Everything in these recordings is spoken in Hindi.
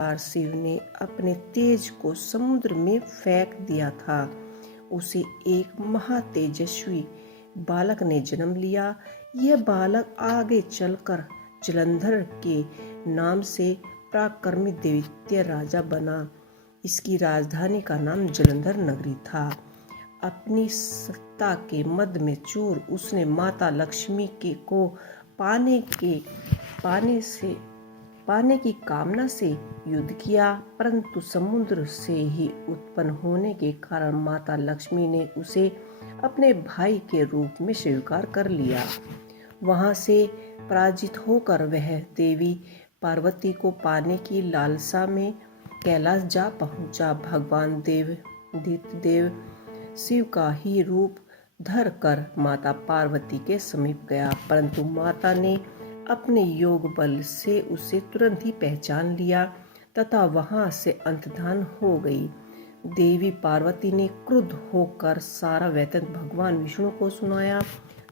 बार शिव ने अपने तेज को समुद्र में फेंक दिया था, उसे एक महातेजस्वी बालक ने जन्म लिया। यह बालक आगे चलकर जलंधर के नाम से पराक्रमी दैत्य राजा बना। इसकी राजधानी का नाम जलंधर नगरी था। अपनी सत्ता के मद में चूर उसने माता लक्ष्मी के को पाने की कामना से युद्ध किया, परंतु समुद्र से ही उत्पन्न होने के कारण माता लक्ष्मी ने उसे अपने भाई के रूप में स्वीकार कर लिया। वहां से पराजित होकर वह देवी पार्वती को पाने की लालसा में कैलाश जा पहुंचा। भगवान देव शिव का ही रूप धर कर माता पार्वती के समीप गया, परंतु माता ने अपने योग बल से उसे तुरंत ही पहचान लिया तथा वहां से अंतर्धान हो गई। देवी पार्वती ने क्रुद्ध होकर सारा वृत्तांत भगवान विष्णु को सुनाया।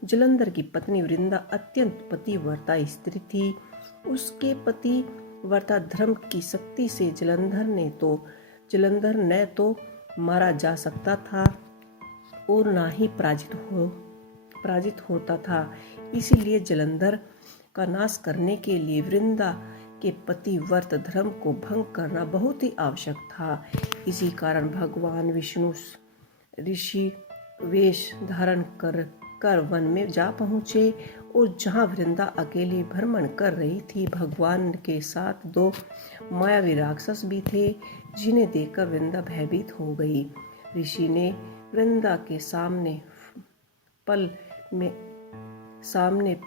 जलंधर की पत्नी वृंदा अत्यंत पतिव्रता स्त्री थी। उसके पतिव्रता धर्म की शक्ति से जलंधर न तो मारा जा सकता था और ना ही पराजित होता था। इसीलिए जलंधर का नाश करने के लिए वृंदा के पतिव्रत धर्म को भंग करना बहुत ही आवश्यक था। इसी कारण भगवान विष्णु ऋषि वेश धारण कर वन में जा पहुँचे और जहाँ वृंदा अकेली भ्रमण कर रही थी, भगवान के साथ 2 मायावी राक्षस भी थे, जिन्हें देखकर वृंदा भयभीत हो गई। ऋषि ने वृंदा के सामने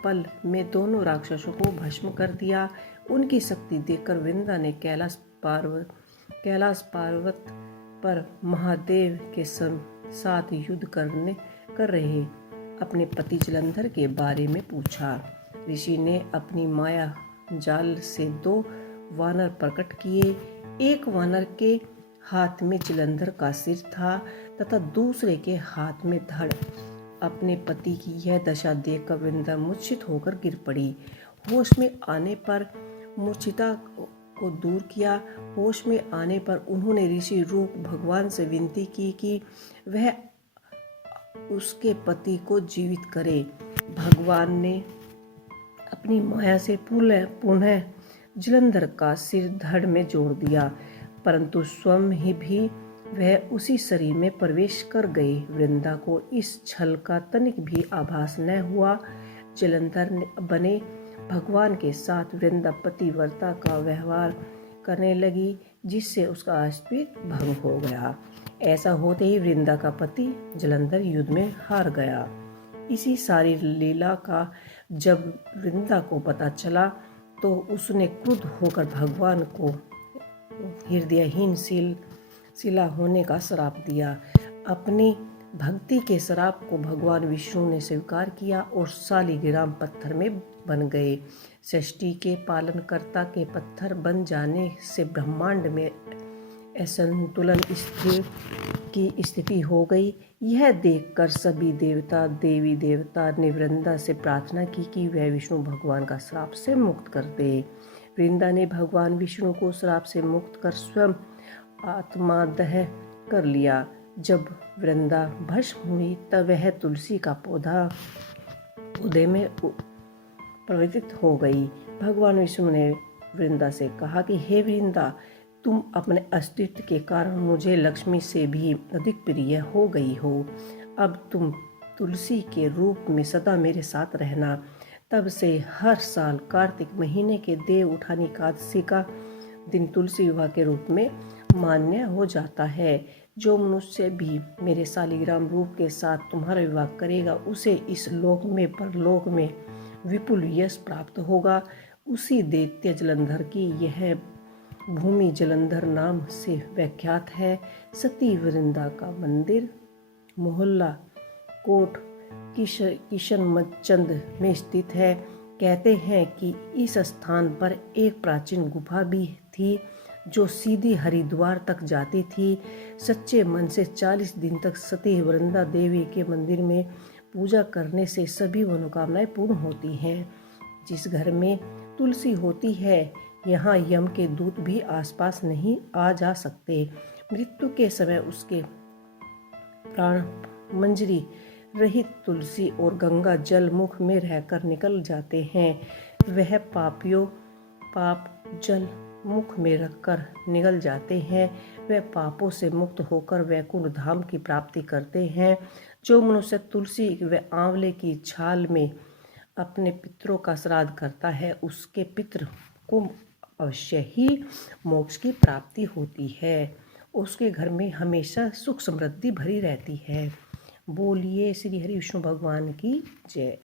पल में दोनों राक्षसों को भस्म कर दिया। उनकी शक्ति देखकर वृंदा ने कैलाश पर्वत पर महादेव के साथ युद्ध कर रहे अपने पति जलंधर के बारे में पूछा। ऋषि ने अपनी माया जाल से 2 वानर प्रकट किए। एक वानर के हाथ में जलंधर का सिर था तथा दूसरे के हाथ में धड़। अपने पति की यह दशा देखकर वृंदा मूर्छित होकर गिर पड़ी। होश में आने पर मूर्छिता को दूर किया। होश में आने पर उन्होंने ऋषि रूप भगवान से विनती की कि वह उसके पति को जीवित करे। भगवान ने अपनी माया से पुनः जलंधर का सिर धड़ में जोड़ दिया, परंतु स्वयं ही भी वह उसी शरीर में प्रवेश कर गई। वृंदा को इस छल का तनिक भी आभास न हुआ। जलंधर बने भगवान के साथ वृंदा पतिव्रता का व्यवहार करने लगी, जिससे उसका अस्तित्व भंग हो गया। ऐसा होते ही वृंदा का पति जलंधर युद्ध में हार गया। इसी सारी लीला का जब वृंदा को पता चला तो उसने क्रुद्ध होकर भगवान को हृदयहीन शिला होने का श्राप दिया। अपनी भक्ति के श्राप को भगवान विष्णु ने स्वीकार किया और शालिग्राम पत्थर में बन गए। सृष्टि के पालनकर्ता के पत्थर बन जाने से ब्रह्मांड में असंतुलन की स्थिति हो गई। यह देखकर सभी देवता देवी देवता ने वृंदा से प्रार्थना की कि वह विष्णु भगवान का श्राप से मुक्त कर दे। वृंदा ने भगवान विष्णु को श्राप से मुक्त कर स्वयं आत्मादह कर लिया। जब वृंदा भस्म हुई तब वह तुलसी का पौधे में परिवर्तित हो गई। भगवान विष्णु ने वृंदा से कहा कि हे वृंदा, तुम अपने अस्तित्व के कारण मुझे लक्ष्मी से भी अधिक प्रिय हो गई हो। अब तुम तुलसी के रूप में सदा मेरे साथ रहना। तब से हर साल कार्तिक महीने के देव उठानी एकादशी का दिन तुलसी विवाह के रूप में मान्य हो जाता है। जो मनुष्य भी मेरे शालिग्राम रूप के साथ तुम्हारा विवाह करेगा, उसे इस लोक में परलोक में विपुल यश प्राप्त होगा। उसी दैत्य जलंधर की यह भूमि जलंधर नाम से विख्यात है। सती वृंदा का मंदिर मोहल्ला कोट किशनचंद में स्थित है। कहते हैं कि इस स्थान पर एक प्राचीन गुफा भी थी जो सीधी हरिद्वार तक जाती थी। सच्चे मन से 40 दिन तक सती वृंदा देवी के मंदिर में पूजा करने से सभी मनोकामनाएं पूर्ण होती हैं। जिस घर में तुलसी होती है यहाँ यम के दूत भी आसपास नहीं आ जा सकते। मृत्यु के समय उसके प्राण मंजरी रहित तुलसी और गंगा जल मुख में रहकर निकल जाते हैं। वह पापियों पाप जल मुख में रखकर निगल जाते हैं। वह पापों से मुक्त होकर वैकुंठ धाम की प्राप्ति करते हैं। जो मनुष्य तुलसी व आंवले की छाल में अपने पितरों का श्राद्ध करता है, उसके पितृ को अवश्य ही मोक्ष की प्राप्ति होती है। उसके घर में हमेशा सुख समृद्धि भरी रहती है। बोलिए श्री हरि विष्णु भगवान की जय।